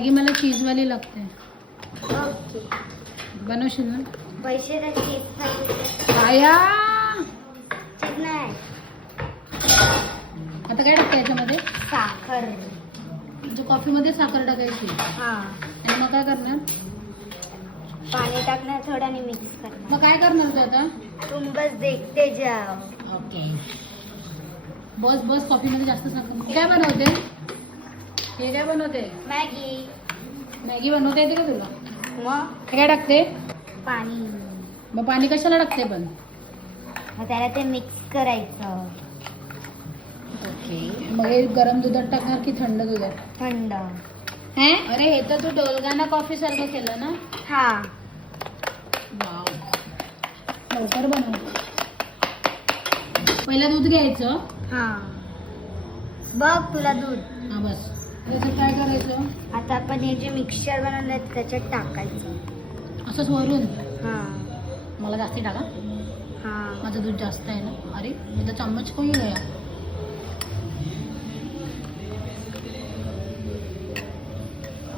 Maggi मला चीजवाली लागते. Okay. बनवशील ना? पैसे का चीज खाते? आया चीज नाही, आता काय टाकते याच्यामध्ये? साखर. म्हणजे कॉफीमध्ये साखर टाकायची हा, आणि मग काय करणार? पाणी टाकणार थोडं आणि मिक्स करणार. मग काय करणार तू आता? तुम बस देखते जाओ. ओके. बस बस कॉफीमध्ये जास्त साखर. काय बनवते? हे काय बनवते? मॅगी. मॅगी बनवता येते का तुला? मग हे काय टाकते? पाणी. मग पाणी कशाला टाकते पण? मग त्याला ते मिक्स करायचं. ओके. मग हे गरम दुधात टाकणार की थंड दुधात? थंड. हे अरे हे तर तू डोलगाना कॉफी सारखं केलं ना? हा. वाव. लवकर बनव. पहिलं दूध घ्यायचं. हा, बघ तुला दूध. हा बस. त्याच्यात काय करायचं? आता आपण हे जे मिक्सचर बनवलं त्याच्यात टाकायचं. असंच वरून. हा. मला जास्ती टाका. हा. माझं दूध जास्त आहे ना. अरे इथं चम्मच कोणी गया.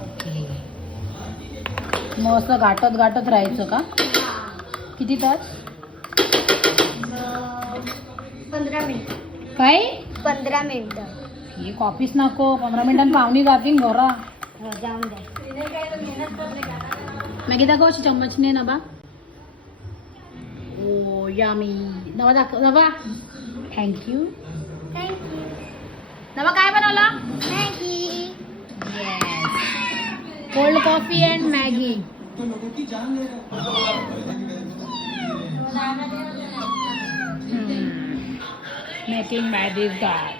ओके. मग असं गाठत गाठत राहायचं का? किती तास? 15 मिनिट. काय? 15 मिनिटं. ही कॉफीच नको. 15 मिनिटांनी पाहुणी जातील घरा. हो, जाऊन द्या. मॅगी दाखव अशी चम्मचने नबा. ओ यामी. नवा दाखव नवा. थँक्यू. थँक्यू. नवा काय बनवलं? Maggi. Cold coffee and Maggi. Making magic guy.